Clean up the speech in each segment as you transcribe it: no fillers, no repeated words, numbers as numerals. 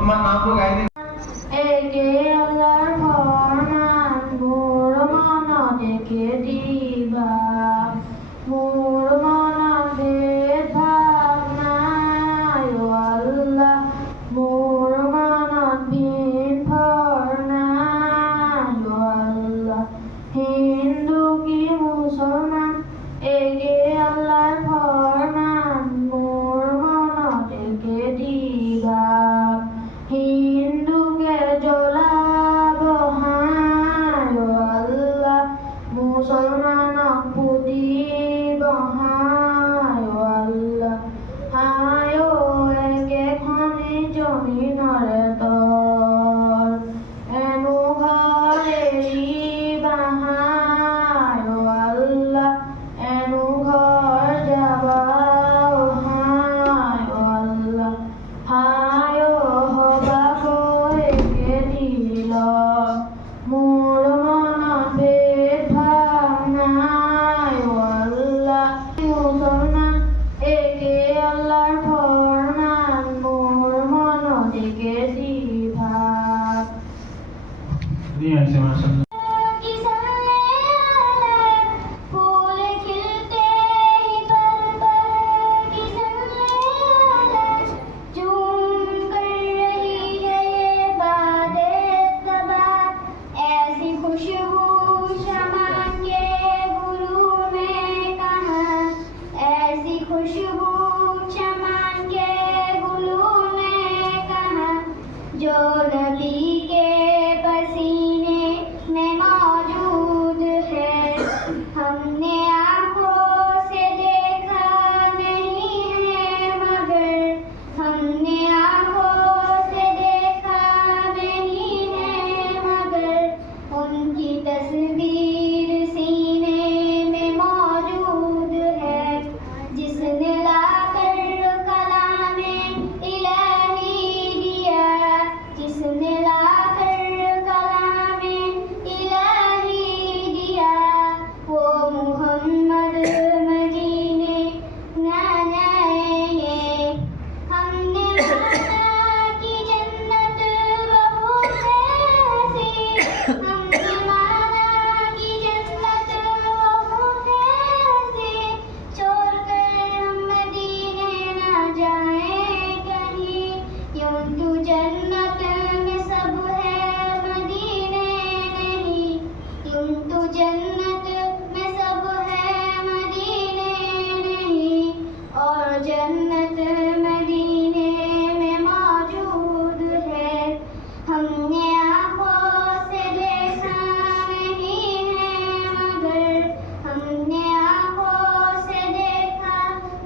তোমার নাম তো গাইনি একে আল্লাহর ফরমান মোর মন দেখে দিবা মোর মন ভেদ ভাব নাই ও আল্লাহ মোর মন ভিন ফর নাই ও আল্লাহ হিন্দু কি মুসলমান একে আল্লাহর ফরমান মোর মন দেখে দিবা হিন্দুকে জ্বলাব হায় ও আল্লাহ মুসলমানক পুতিব হায় ও আল্লাহ হায় ও একেখনি জমিনৰে তল এনো ঘৰ এৰিবা হায় ও আল্লাহ এনো ঘৰ যাবা হায় ও আল্লাহ হায় ও মোর মনত ভেদ ভাব নাই ও আল্লাহ মুসলমান একে আল্লাহর ফরমান মোর মনত দেখে দিবা নিয়ে আসে মাশাআল্লাহ जो नबी के पसीने में मौजूद है हमने आँखों से देखा नहीं है मगर हमने आँखों से देखा नहीं है मगर उनकी तस्वीर सीने में मौजूद है जिसने लाकर कलामे इलाही दिया जिसने लाकर कलामे इलाही दिया वो मोहम्मद मदीने न आए हमने माना कि जन्नत बहुत ऐसी हमने माना कि जन्नत बहुत ऐसी छोड़कर हम मदीने न जाए कहीं यूं तो जन्नत में सब है मदीने नहीं यूं तो जन्नत में सब है मदीने नहीं और जन्नत मदीने में मौजूद है हमने आँखों से देखा नहीं है मगर हमने आँखों से देखा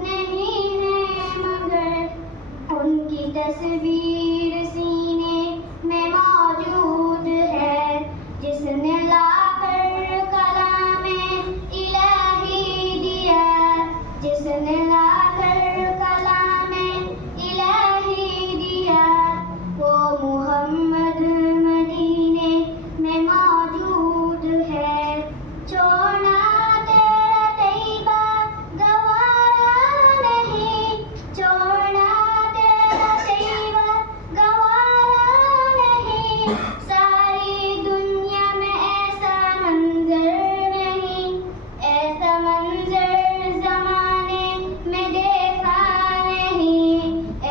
नहीं है मगर उनकी तस्वीर सीने में मौजूद है जिसने लाकर कलामे इलाही दिया जिसने लाकर कलामे इलाही दिया वो मोहम्मद मदीने में मौजूद है छोड़ना तेरा तैबा गवारा नहीं छोड़ना तेरा तैबा गवारा नहीं सारी दुनिया में ऐसा मंजर नहीं ऐसा मंजर जमाने में देखा नहीं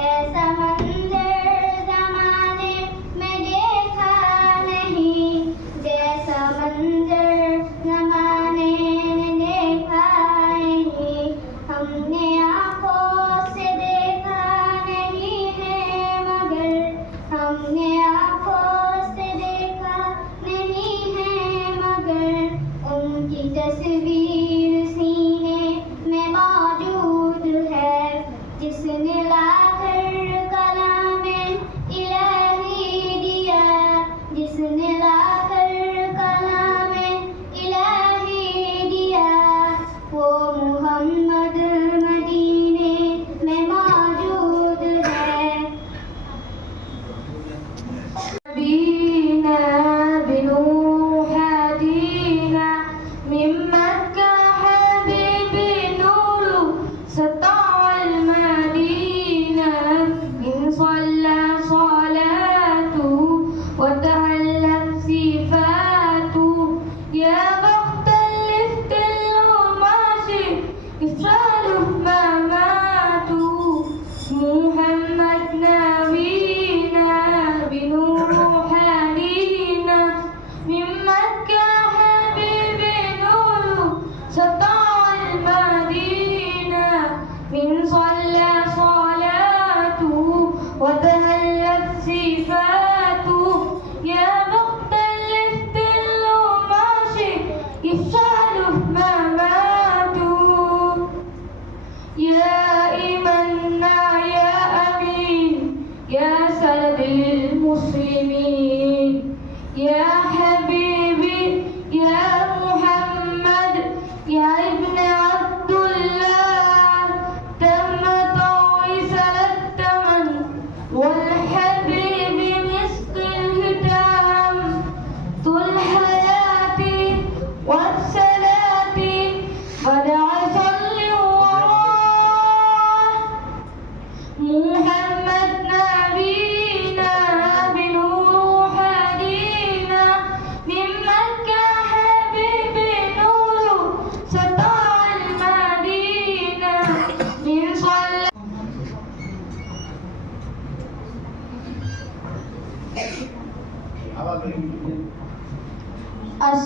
ऐसा मंजर जमाने में देखा नहीं जैसा मंजर जमाने ने देखा नहीं हमने आँखों से देखा नहीं है मगर हमने आँखों से देखा नहीं है मगर उनकी तस्वीर सीने में मौजूद है जिसने लाकर कलामे इलाही दिया जिसने लाकर कलामे इलाही दिया वो मोहम्मद मदीने में मौजूद है بينا بنوح هدينا من مكة حبيبي نور سطع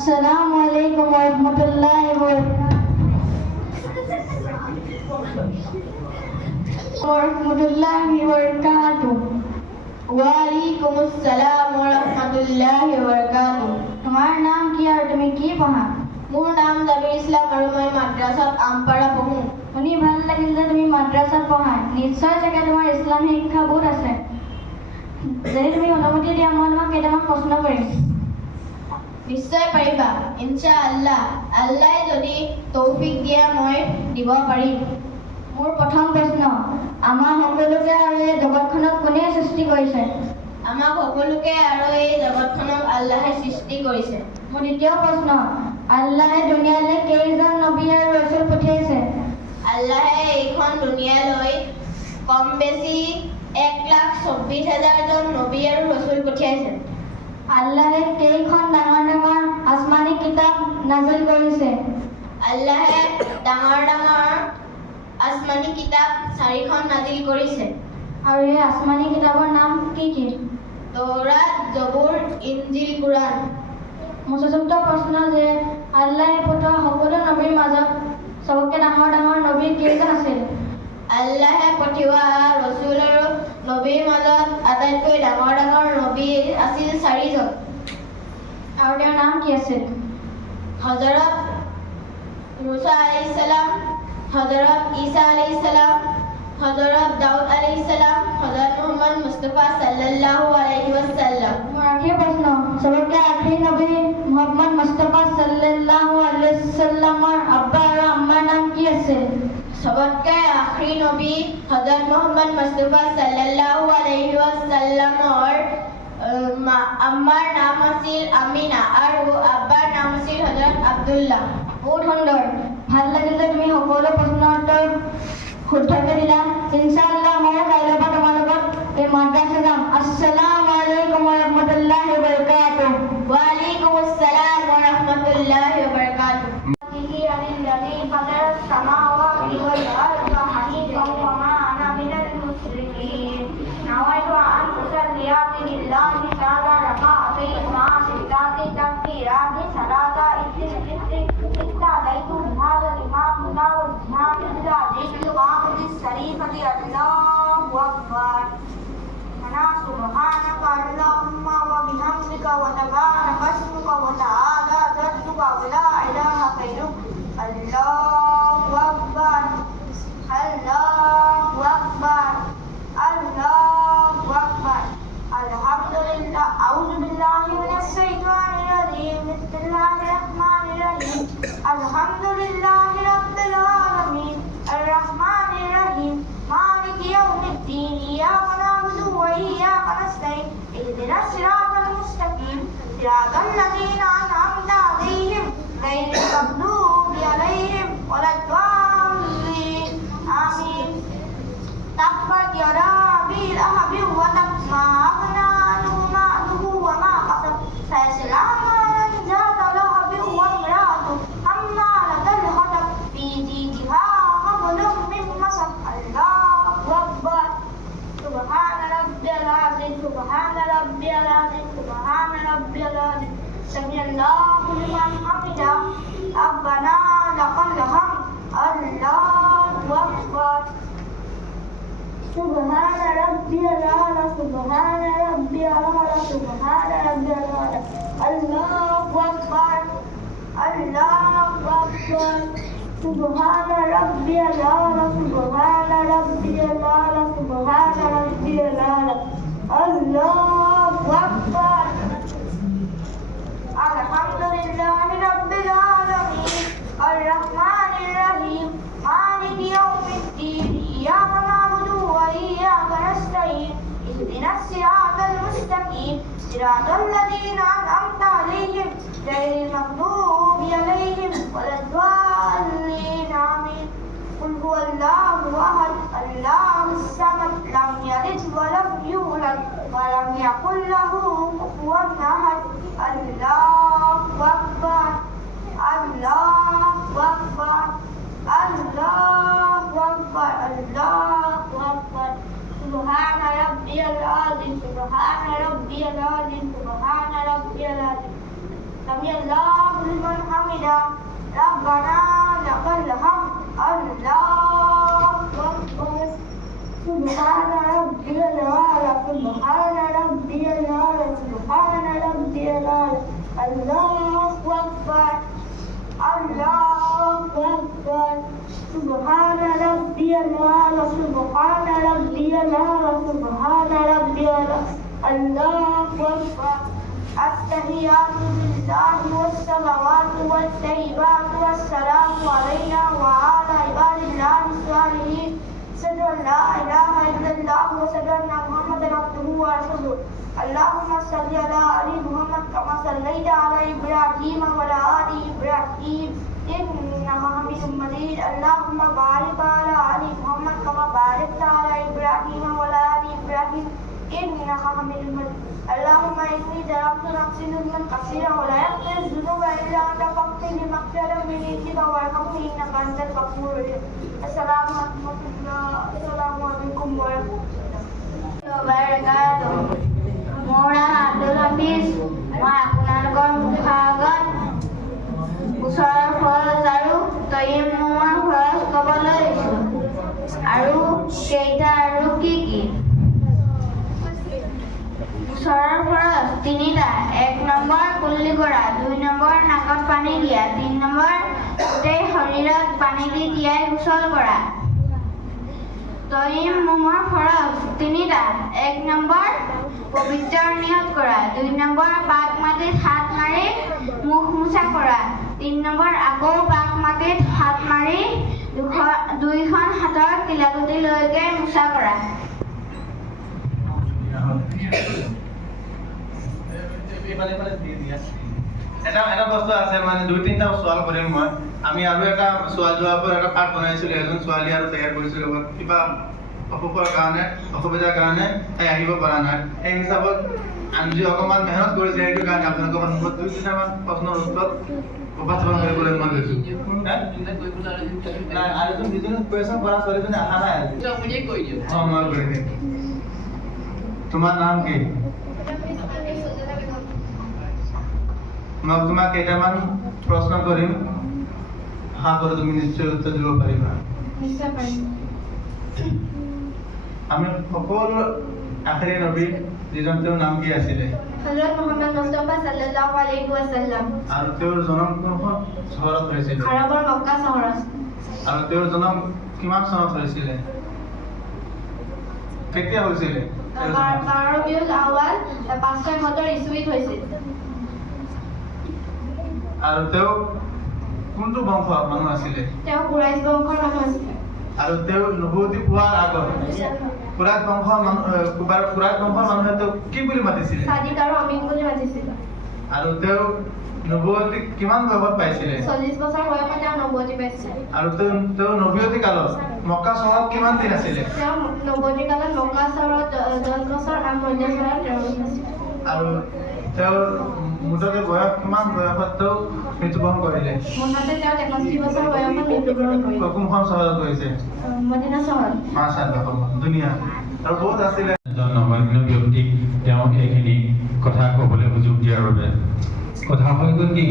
Assalamu alaikum warahmatullahi wabarakatuh. Warahmatullahi wabarakatuh. वालेकुमुस्सलाम व रहमतुल्लाहि व बरकातुहू। তোমাৰ নাম কি আৰু তুমি কি পঢ়া? মোৰ নাম জাবিৰ ইছলাম আৰু মই মাদ্ৰাসাত আমপাৰা পঢ়োঁ। শুনি ভাল লাগিল যে তুমি মাদ্ৰাসাত পঢ়া। নিশ্চয় চাগে তোমাৰ ইছলাম শিক্ষা বহুত আছে। যদি তুমি অনুমতি দিয়া মই তোমাক কেইটামান প্ৰশ্ন কৰিম। নিশ্চয় পাৰিবা, ইনশাআল্লাহ। আল্লাহে যদি তৌফিক দিয়ে মই দিব পাৰিম। মোৰ প্ৰথম প্ৰশ্ন, আমাৰ সকলোকে আৰু এই জগতখনক কোনে সৃষ্টি কৰিছে? আমাক সকলোকে আৰু এই জগতখনক আল্লাহে সৃষ্টি কৰিছে। মোৰ দ্বিতীয় প্ৰশ্ন, আল্লাহে দুনিয়ালৈ কেইজন নবী আৰু ৰসুল পঠিয়াইছে? আল্লাহে এইখন দুনিয়ালৈ কম বেছি 1,24,000 জন নবী আৰু ৰসুল পঠিয়াইছে। আল্লাহে কেইখন ডাঙৰ ডাঙৰ আসমানী কিতাপ নাজিল কৰিছে? আল্লাহে ডাঙৰ ডাঙৰ আসমানী কিতাপ 4খন নাজিল কৰিছে। আৰু এই আসমানী কিতাপৰ নাম কি কি? তৌৰাত, জবুৰ, ইনজিল, কুৰাণ। মোৰ চতুৰ্থ প্ৰশ্ন যে আল্লাহে পঠোৱা সকলো নবীৰ মাজত চবতকৈ ডাঙৰ ডাঙৰ নবী কেইজন আছিল? আল্লাহে পঠিওৱা ৰসুল আৰু নবীৰ মাজত আটাইতকৈ ডাঙৰ ডাঙৰ নবী আছিল 4জন। আৰু তেওঁৰ নাম কি আছিল? হজৰত মুছা আলাইহিছ সালাম, হজৰত ঈসা আলাইহিছ সালাম, হজৰত দাউদ আলাইহিছ সালাম, হজৰত মুহাম্মদ মুস্তাফা সাল্লাল্লাহু আলাইহি ওয়াসাল্লাম। মোৰ আখেৰি প্ৰশ্ন, চবতকৈ আখেৰি নবী মুহাম্মদ মুস্তাফা সাল্লাল্লাহু আলাইহি ওয়াসাল্লামৰ আব্বা আৰু আম্মাৰ নাম কি আছিল? সবতকৈ আখৰি নবী হজৰত মুহাম্মদ মুস্তাফা সাল্লাল্লাহু আলাইহি ওয়াসাল্লামৰ আম্মাৰ নাম আছিল আমিনা আৰু আব্বাৰ নাম আছিল হজৰত আব্দুল্লাহ। বহুত সুন্দৰ, ভাল লাগিল যে তুমি সকলো প্ৰশ্নৰ উত্তৰ শুদ্ধকৈ দিলা। ইনশাআল্লাহ মই কাইলৈৰ পৰা তোমাৰ লগত এই মাদ্ৰাছা যাম। আসসালামু আলাইকুম warahmatullahi wabarakatuh. ওয়ালাইকুমুসসালাম ওয়া রাহমাতুল্লাহি ওয়া বারাকাতুহু। الذي فطر السماوات والأرض حنيفا وما أنا من المشركين نويت أن أصلي لله تعالى ركعتين مع 6 تكبيرات صلاة استهديت بهذا الإمام والإمام العزيز الواحد الشريفة الله أكبر. أنا سبحانك اللهم وبحمدك وتبارك اسمك وتعالى جدك ولا إله غيرك. الله أكبر الله أكبر الله أكبر. الحمد لله. أعوذ بالله من الشيطان الرجيم. بسم الله الرحمن الرحيم. الحمد لله رب العالمين الرحمن الرحيم مالك يوم الدين. إياك نعبد وإياك نستعين. اهدنا الصراط المستقيم صراط الذين أنعمت عليهم غير المغضوب عليهم ولا الضالين. آمين. تبت يدا أبي لهب وتب ما أغنى عنه ماله وما كسب سيصلى نارا ذات لهب وامرأته حمالة الحطب في جيدها حبل من مسد. الله أكبر. سبحان ربي العظيم سبحان ربي العظيم سبحان ربي العظيم. سمع الله لمن حمده ربنا لك الحمد. الله أكبر. سبحان ربي الأعلى سبحان ربي الأعلى سبحان ربي الأعلى. الله أكبر الله أكبر. سبحان ربي الأعلى سبحان ربي الأعلى سبحان ربي الأعلى. الله أكبر. الحمد لله رب العالمين الرحمن الرحيم مالك يوم الدين. إياك نعبد وإياك نستعين. اهدنا الصراط المستقيم صراط الذين أنعمت عليهم غير المغضوب عليهم ولا الضالين. آمين. قل هو الله أحد الله الصمد لم يلد ولم يولد ولم يكن له كفوا أحد. الله أكبر الله أكبر الله أكبر الله أكبر. سبحان ربي العظيم سبحان ربي العظيم سبحان ربي العظيم. سمع الله لمن حمده ربنا لك الحمد الله أكبر سبحان ربي الأعلى سبحان ربي الأعلى سبحان ربي الأعلى الله أكبر الله أكبر سبحان ربي الأعلى سبحان ربي الأعلى سبحان ربي الأعلى الله أكبر التحيات لله والصلوات والطيبات والسلام علينا وعلى عباد الله الصالحين أشهد أن لا إله إلا الله وأشهد أن محمدا عبده ورسوله اللهم صل على آل محمد كما صليت على إبراهيم وعلى آل إبراهيم إنك حميد مجيد اللهم بارك على آل محمد كما باركت على إبراهيم وعلى آل إبراهيم إنك حميد مجيد اللهم إني ظلمت نفسي ظلما كثيرا ولا يغفر الذنوب إلا أنت فاغفر لي مغفرة من عندك وارحمني إنك أنت الغفور الرحيم السلام عليكم ورحمة الله وبركاته মোৰ নাম আব্দুল হাফিজ মই আপোনালোকৰ মুখাগত ওচৰৰ খৰচ আৰু তৈমুমৰ খৰচ ক'বলৈ লৈছোঁ আৰু কেইটা আৰু কি কি ওচৰৰ খৰচ তিনিটা 1 নম্বৰ কুল্লি কৰা 2 নম্বৰ নাকত পানী দিয়া 3 নম্বৰ গোটেই শৰীৰত পানী দি তিয়াই গোসল কৰা তৈমুমৰ খৰচ তিনিটা 1 নম্বৰ পবিত্ৰ নিয়ত কৰা 2 নম্বৰ পাক মাটিত হাত মাৰি মুখ মোচা কৰা 3 নম্বৰ আকৌ পাক মাটিত হাত মাৰি দুইখন হাতৰ কিলাকুটিলৈকে মোচা কৰা এটা বস্তু আছে মানে 2-3টা সওয়াল কৰিম মই আমি আৰু এটা সওয়াল জবাবৰ এটা পাঠ বনাইছিলো এজন ছোৱালী আৰু তৈয়াৰ কৰিছিলো কিবা অসুখৰ কাৰণে অসুবিধাৰ কাৰণে আহিব পৰা নাই এই হিচাপত আমি অকণমান মেহনত কৰিছে সেইটো কাৰণে আপোনালোকৰ সন্মুখত 2-3টামান প্ৰশ্নৰ উত্তৰ উপস্থাপন কৰিবলৈ মই লৈছোঁ আৰু তুমি যিজনী কুৱেশ্যন কৰা ছোৱালীজনী অহা নাই আজি মই কৰি দিম তোমাৰ নাম কি মই তোমাক কেইটামান প্ৰশ্ন কৰিম আশা কৰোঁ তুমি নিশ্চয় উত্তৰ দিব পাৰিবা নিশ্চয় পাৰিম আমি সকলো আখেৰী নবী যিজন তেওঁৰ নাম কি আছিলে হযৰত মুহাম্মদ মুস্তাফা সাল্লাল্লাহু আলাইহি ওয়াসাল্লাম আৰু তেওঁৰ জন্ম কোনখন চহৰত হৈছিল আৰবৰ মক্কা চহৰত আৰু তেওঁৰ জন্ম কিমান চনত হৈছিলে কেতিয়া হৈছিলে 12 ৰবিউল আউয়াল 570 ইছুইত হৈছিল আৰু তেওঁ কোনটো বংশৰ মানুহ আছিলে তেওঁ কুৰাইশ বংশৰ মানুহ আছিল আৰু তেওঁ নবুৱতী পোৱাৰ আগত কুৰাইশ বংশৰ মানুহে তেওঁ কি বুলি মাতিছিলে সাদিক আৰু অমিন বুলি মাতিছিল আৰু তেওঁ নবুৱতী কিমান বয়সত পাইছিলে 40 বছৰ বয়সত তেওঁ নবুৱতী পাইছিল আৰু তেওঁ নবুৱতী কালত মক্কা চহৰত কিমান দিন আছিলে তেওঁ নবুৱতী কালত মক্কা চহৰত 10 বছৰ আৰু মদিনা চহৰত 13 বছৰ আছিল আৰু তেওঁৰ মুঠতে বয়স কিমান বয়সত তেওঁ মৃত্যুবৰণ কৰিলে মুঠতে তেওঁ 61 বছৰ বয়সত মৃত্যুবৰণ কৰিলে কোনখন চহৰত কৰিছে মদিনা চহৰত মাশাআল্লাহ ধুনীয়া আৰু বহুত আছিলে এজন নগণ্য ব্যক্তিক তেওঁ এইখিনি কথা ক'বলৈ সুযোগ দিয়াৰ বাবে কথা হৈ গ'ল কি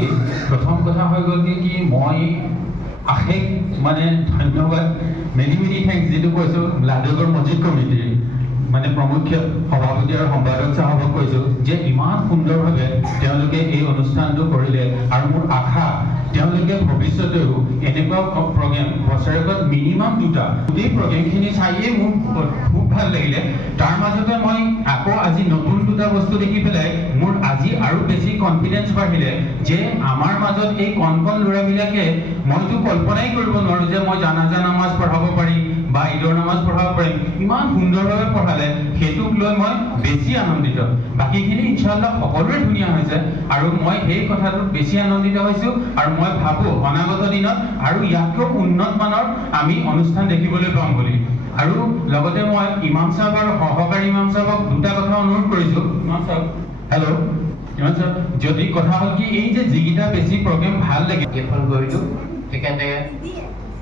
প্ৰথম কথা হৈ গ'ল কি মই আশেষ মানে ধন্যবাদ মেনি থেংকছ যিটো কৈছোঁ লাডুগড় মছজিদ কমিটিৰ মানে প্ৰমুখ্য সভাপতি আৰু সম্পাদক চাহাবক কৈছোঁ যে ইমান সুন্দৰভাৱে তেওঁলোকে এই অনুষ্ঠানটো কৰিলে আৰু মোৰ আশা তেওঁলোকে ভৱিষ্যতেও এনেকুৱা প্ৰগ্ৰেম বছৰেকত মিনিমাম 2টা গোটেই প্ৰগ্ৰেমখিনি চাইয়ে মোৰ খুব ভাল লাগিলে তাৰ মাজতে মই আকৌ আজি নতুন 2টা বস্তু দেখি পেলাই মোৰ আজি আৰু বেছি কনফিডেন্স বাঢ়িলে যে আমাৰ মাজত এই কণ ল'ৰাবিলাকে মইতো কল্পনাই কৰিব নোৱাৰোঁ যে মই জানাজা নামাজ পঢ়াব পাৰিম বা ঈদৰ নামাজ পঢ়াব পাৰিম ইমান সুন্দৰভাৱে পঢ়ালে সেইটোক লৈ মই বেছি আনন্দিত বাকীখিনি ইনশাআল্লাহ সকলোৰে ধুনীয়া হৈছে আৰু মই সেই কথাটোত বেছি আনন্দিত হৈছোঁ আৰু মই ভাবোঁ অনাগত দিনত আৰু ইয়াতকৈ উন্নত মানৰ আমি অনুষ্ঠান দেখিবলৈ পাম বুলি আৰু লগতে মই ইমাম সাহেব আৰু সহকাৰী ইমাম সাহেবক 2টা কথা অনুৰোধ কৰিছোঁ ইমাম সাহেব হেল্ল' ইমাম সাহেব যদি কথা হ'ল কি এই যে যিকেইটা বেছি প্ৰগ্ৰেম ভাল লাগে এইখন কৰিলোঁ তেখেতে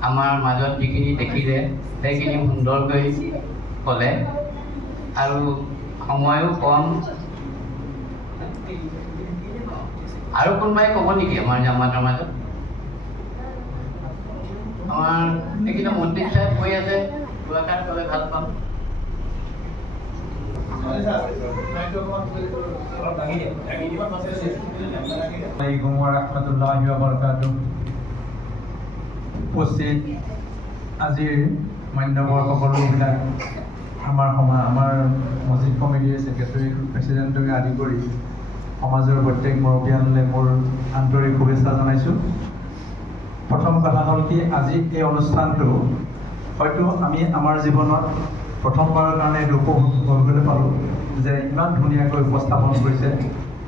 আমাৰ মাজত যিখিনি দেখিলে সেইখিনি সুন্দৰকৈ ক'লে আৰু সময়ো কম আৰু কোনোবাই ক'ব নেকি আমাৰ জামাতৰ মাজত? আমাৰ এইকেইটা মন্ত্ৰী চাহেব কৈ আছে, দুআষাৰ ক'লে ভাল পাম। আলাইকুম ওয়া ৰাহমাতুল্লাহি ওয়া বাৰাকাতুহু। উপস্থিত আজিৰ মান্যবৰ সকলোবিলাক আমাৰ মছজিদ কমিটিৰ ছেক্ৰেটাৰী প্ৰেচিডেণ্টকে আদি কৰি সমাজৰ প্ৰত্যেক মুৰব্বীয়ানলৈ মোৰ আন্তৰিক শুভেচ্ছা জনাইছোঁ। প্ৰথম কথা হ'ল কি, আজি এই অনুষ্ঠানটো হয়তো আমি আমাৰ জীৱনত প্ৰথমবাৰৰ কাৰণে এইটো উপভোগ কৰিবলৈ পালোঁ যে ইমান ধুনীয়াকৈ উপস্থাপন কৰিছে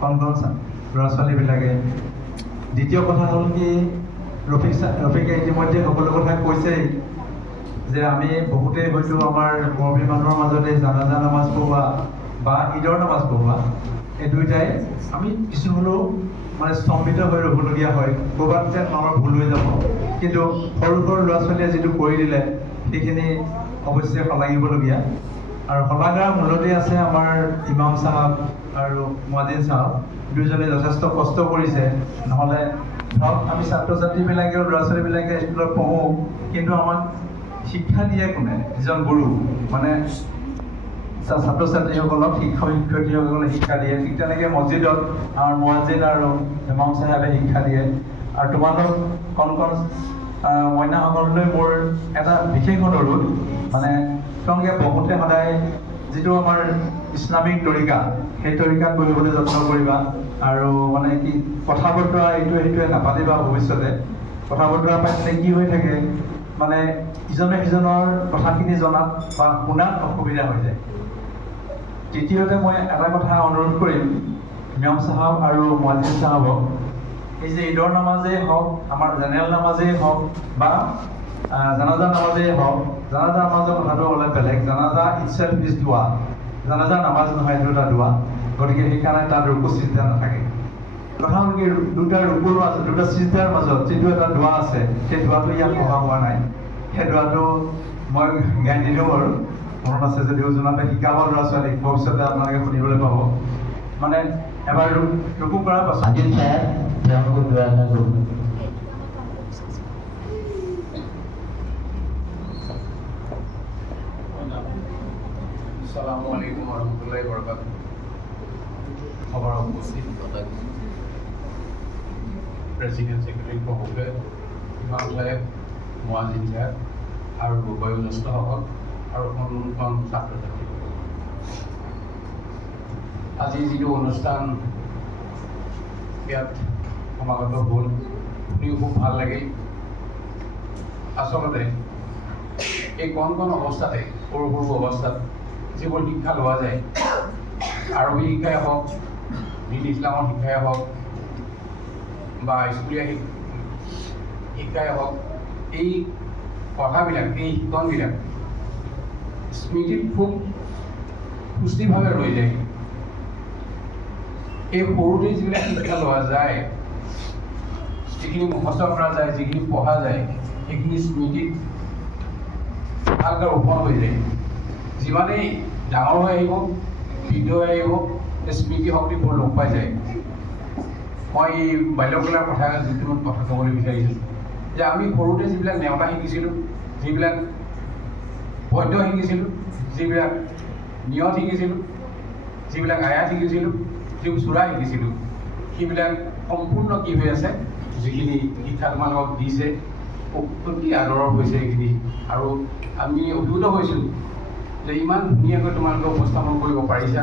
কণ ল'ৰা ছোৱালীবিলাকে। দ্বিতীয় কথা হ'ল কি, ৰফিকে ইতিমধ্যে সকলো কথা কৈছেই যে আমি বহুতেই হয়তো আমাৰ মুৰব্বী মানুহৰ মাজতে জানাজা নামাজ পঢ়োৱা বা ঈদৰ নামাজ পঢ়োৱা, এই দুয়োটাই আমি কিছু হ'লেও মানে স্তম্ভিত হৈ ৰ'বলগীয়া হয়, ক'ৰবাত যেন আমাৰ ভুল হৈ যাব। কিন্তু সৰু সৰু ল'ৰা ছোৱালীয়ে যিটো কৰি দিলে সেইখিনি অৱশ্যে শলাগিবলগীয়া। আৰু শলাগাৰ মূলতে আছে আমাৰ ইমাম চাহাব আৰু মুৱাজ্জিন চাহাব, দুয়োজনে যথেষ্ট কষ্ট কৰিছে। নহ'লে ধৰক আমি ছাত্ৰ ছাত্ৰীবিলাকেও ল'ৰা ছোৱালীবিলাকে স্কুলত পঢ়োঁ, কিন্তু আমাক শিক্ষা দিয়ে কোনে? যিজন গুৰু, মানে ছাত্ৰ ছাত্ৰীসকলক শিক্ষয়িত্ৰীসকলে শিক্ষা দিয়ে। ঠিক তেনেকৈ মছজিদত আমাৰ মুৱাজ্জিন আৰু ইমাম চাহেবে শিক্ষা দিয়ে। আৰু তোমালোক কণ মইনাসকললৈ মোৰ এটা বিশেষ অনুৰোধ, মানে তোমালোকে বহুতে সদায় যিটো আমাৰ ইছলামিক তৰিকা, সেই তৰিকাত বহিবলৈ যত্ন কৰিবা। আৰু মানে কি, কথা বতৰা এইটোৱে নাপাতিবা ভৱিষ্যতে। কথা বতৰা পাতিলে কি হৈ থাকে, মানে ইজনে সিজনৰ কথাখিনি জনাত বা শুনাত অসুবিধা হৈ যায়। তৃতীয়তে মই এটা কথা অনুৰোধ কৰিম ইমাম চাহাব আৰু মুৱাজ্জিন চাহাবক, এই যে ঈদৰ নামাজেই হওক, আমাৰ জেনেৰেল নামাজেই হওক বা জানাজা নামাজেই হওক, জানাজা নামাজৰ কথাটো অলপ বেলেগ। জানাজা ইটছেল্ফ ইজ দোৱা, জানাজা নামাজ নহয়, এইটো এটা দোৱা। গতিকে সেইকাৰণে তাত ৰুকু চিজদা নাথাকে। কথা হ'ল কি, দুটা ৰুকুৰ মাজত, দুটা চিজদাৰ মাজত যিটো এটা দোৱা আছে, সেই দোৱাটো ইয়াত পঢ়া হোৱা নাই। সেই দোৱাটো মই জ্ঞান দিলোঁ আৰু মনত আছে যদিও, জনাবে শিকাব ল'ৰা ছোৱালীক, ভৱিষ্যতে আপোনালোকে শুনিবলৈ পাব। মানে এবাৰ ৰুকু কৰাৰ পাছত আজিৰ চাহেব তেওঁলোকক দুআষাৰ কৰিব। আসসালামু আলাইকুম warahmatullahi wabarakatuh। সভাৰ উপস্থিত প্ৰেচিডেণ্ট ছেক্ৰেটাৰী সভাপতি ইমাম চাহেব, মুৱাজ্জিন চাহেব আৰু বয়োজ্যেষ্ঠসকল আৰু সকলো ছাত্ৰ ছাত্ৰী, আজি যিটো অনুষ্ঠান ইয়াত সমাগত হ'ল, শুনি খুব ভাল লাগিল। আচলতে এই কণ অৱস্থাতে, সৰু অৱস্থাত যিবোৰ শিক্ষা লোৱা যায়, আৰবী শিক্ষাই হওক, দিন ইছলামৰ শিক্ষাই হওক বা স্কুলীয়া শিক্ষাই হওক, এই কথাবিলাক, এই শিকনবিলাক স্মৃতিত খুব সুস্থিৰভাৱে ৰৈ যায়। এই সৰুতে যিবিলাক শিক্ষা লোৱা যায়, যিখিনি মুখস্থ কৰা যায়, যিখিনি পঢ়া যায়, সেইখিনি স্মৃতিত ভালকৈ ৰোপণ হৈ যায়। যিমানেই ডাঙৰ হৈ আহিব, বৃদ্ধ হৈ আহিব, স্মৃতি শক্তিবোৰ লোপ পাই যায়। মই এই বাল্যকালৰ কথা যিটো কথা ক'বলৈ বিচাৰিছোঁ যে আমি সৰুতে যিবিলাক নেওতা শিকিছিলোঁ, যিবিলাক পদ্য শিকিছিলোঁ, যিবিলাক নিয়ত শিকিছিলোঁ, যিবিলাক আয়াত শিকিছিলোঁ, যিবোৰ চূড়া শিকিছিলোঁ, সেইবিলাক সম্পূৰ্ণ কি হৈ আছে, যিখিনি শিক্ষা তোমালোকক দিছে অতি আদৰৰ হৈছে এইখিনি। আৰু আমি অভিভূত হৈছোঁ যে ইমান ধুনীয়াকৈ তোমালোকে উপস্থাপন কৰিব পাৰিছা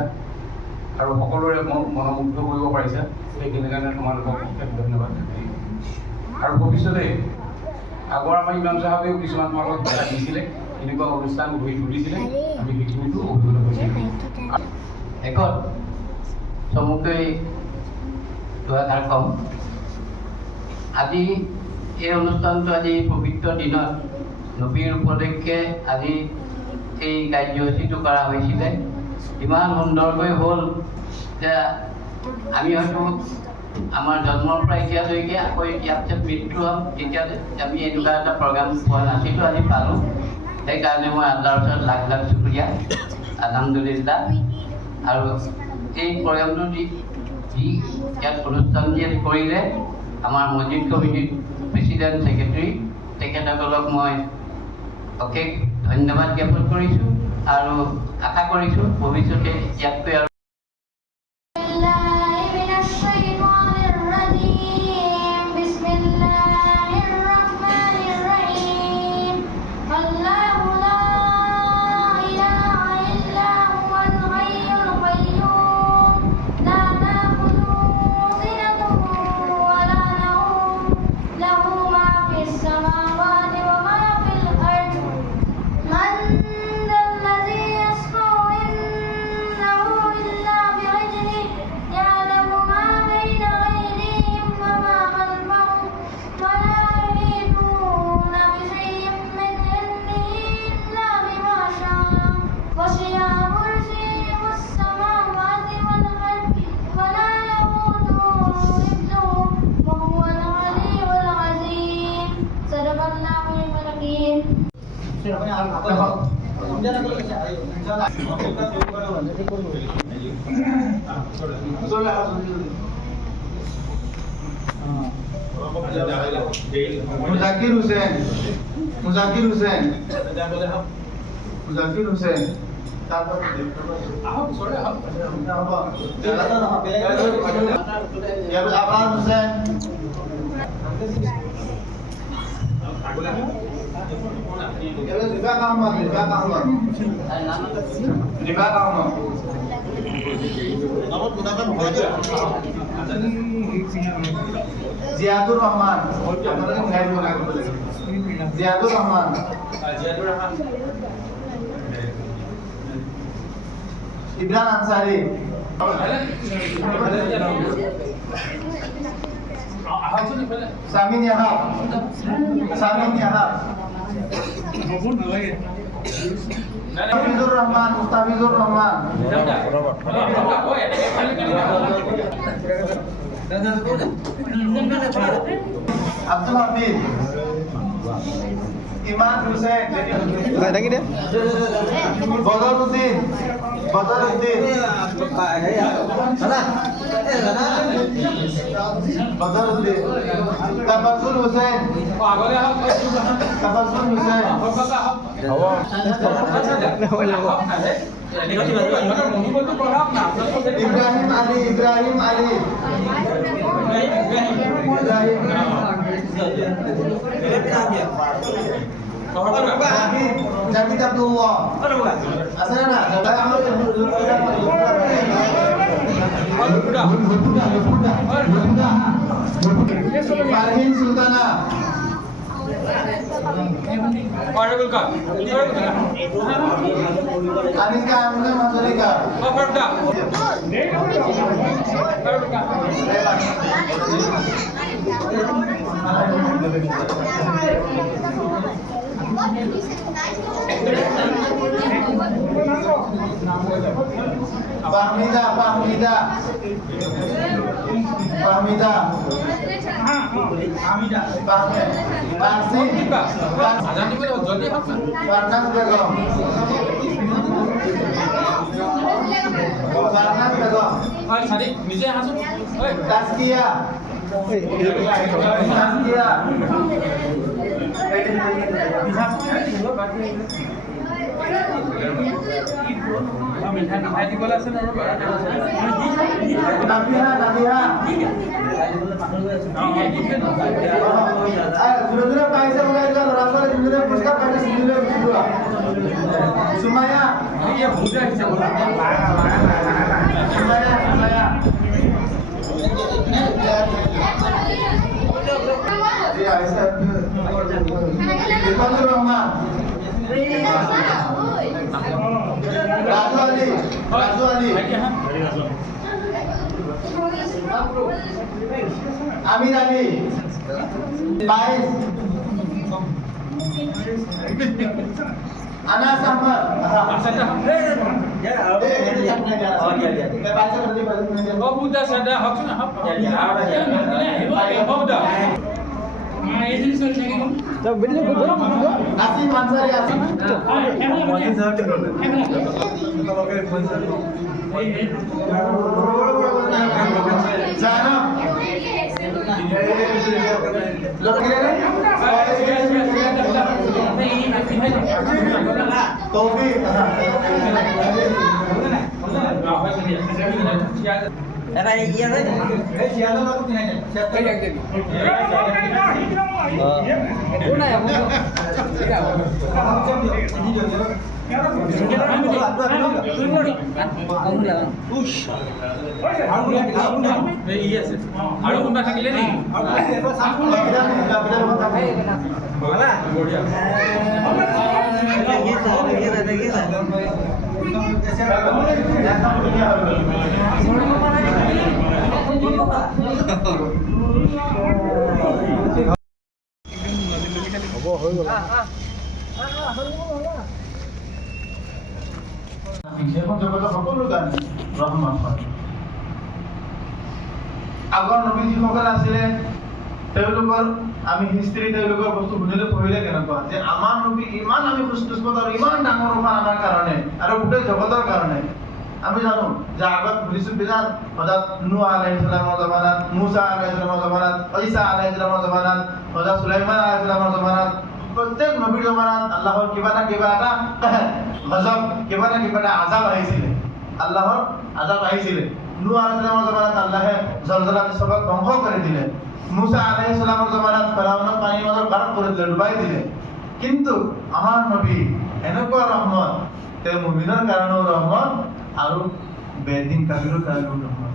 আৰু সকলোৰে মনোমুগ্ধ কৰিব পাৰিছা। সেইখিনি কাৰণে তোমালোকক ধন্যবাদ। আৰু ভৱিষ্যতে আগৰ আমাৰ ইমাম চাহাবেও কিছুমান তোমালোকক শিক্ষা দিছিলে, এনেকুৱা অনুষ্ঠান গঢ়ি তুলিছিলে, আমি সেইখিনিতো অভিভূত হৈছিলোঁ। শেষত চমুকৈ দুআষাৰ ক'ম। আজি এই অনুষ্ঠানটো, আজি পবিত্ৰ দিনত নবীৰ উপলক্ষে আজি এই কাৰ্যসূচীটো কৰা হৈছিলে। ইমান সুন্দৰকৈ হ'ল যে আমি হয়তো আমাৰ জন্মৰ পৰা এতিয়ালৈকে আকৌ ইয়াৰ পিছত মৃত্যু হ'ম, তেতিয়া আমি এনেকুৱা এটা প্ৰগ্ৰাম পোৱা নাছিলোঁ, আজি পালোঁ। সেইকাৰণে মই আল্লাহৰ ওচৰত লাখ লাখ শুক্ৰিয়া, আলহামদুলিল্লাহ। আৰু এই প্ৰগ্ৰামটো যি ইয়াত অনুষ্ঠানটি কৰিলে আমাৰ মছজিদ কমিটিৰ প্ৰেচিডেণ্ট ছেক্ৰেটাৰী তেখেতসকলক মই অশেষ ধন্যবাদ জ্ঞাপন কৰিছোঁ আৰু আশা কৰিছোঁ ভৱিষ্যতে ইয়াতকৈ আৰু মুজাকির হোসেন মুজাকির হোসেন মুজাকির হোসেন তারপর আবরার হোসেন রিফাত আহমদ জিয়াদুর রহমান জিয়াদুর রহমান ইমরান আনসারি সামিন ইয়াহাব মুস্তাফিজুর রহমান আব্দুল হাফিজ ইমান হুসেন বদরউদ্দিন তাফাসুল হোসেন ইব্রাহিম আলী জাকির আব্দুল্লাহ আছে না Farhin Sultana Anika আমনা মাজলিকা Fahmida Farnas Begum Tazkia Nabiha sudah paisa mulai juga rasa sudah puskar paisa sudah Sumaya ya Iqbalur Rahman Razu Ali Amir Ali Bais Anas Ahmad Asim Ansari আৰু কোনোবা থাকিলে নেকি? সেইখন জগতৰ সকলো কাৰণে ৰহমত হয়। আগৰ নবী যিসকল আছিলে তেওঁলোকৰ আমি হিষ্ট্ৰী তেওঁলোকৰ বস্তু শুনিলে পঢ়িলে কেনেকুৱা যে আমাৰ নবী ইমান আমি খুচখুচত আৰু ইমান ডাঙৰ ৰূপৰ আমাৰ কাৰণে আৰু গোটেই জগতৰ কাৰণে। আমি জানো যে আগত শুনিছোঁ বিৰাট হযৰত নূহ আলাইহিস সালামৰ জমানাত, মুসা আলাইহিস সালামৰ জমানাত, ঈসা আলাইহিস সালামৰ জমানাত, হযৰত সুলাইমান আলাইহিস সালামৰ জমানাত, প্ৰত্যেক নবীৰ জমানাত আল্লাহৰ কিবা না কিবা এটা গজব, কিবা না কিবা এটা আযাব আহিছিলে। আল্লাহৰ আযাব আহিছিলে। নূহ আলাইহিস সালামৰ জমানাত আল্লাহে জলজলাত চবক ধ্বংস কৰি দিলে। মুসা আলাইহিস সালামৰ জমানাত ফেৰাউনক পানীৰ মাজত গাৰক কৰি দিলে, ডুবাই দিলে। কিন্তু আমাৰ নবী এনেকুৱা ৰহমত, তেওঁ মুমিনৰ কাৰণেও ৰহমত আৰু বেদিন কাফিৰৰ কাৰণেও ৰহমত।